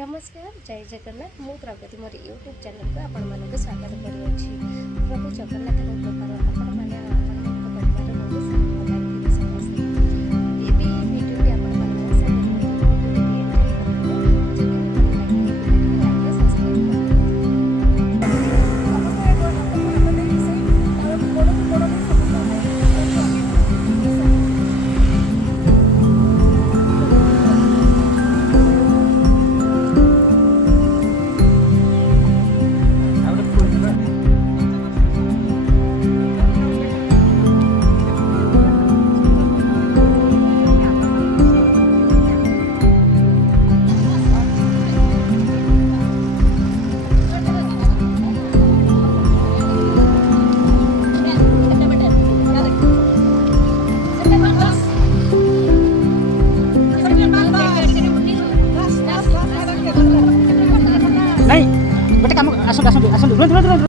नमस्कार जय जगन्नाथ मु प्रगति मोर YouTube channel को आपण मानक स्वागत करुछि। प्रभु जगन्नाथ कृपार आपण माने आपण परिवार बहुत सारा भलाई समस्या ए भी वीडियो के आपण मानक से वीडियो के एंजॉय करबो जति मन लागे सब्सक्राइब नहीं बेटा काम आसନ୍ତୁ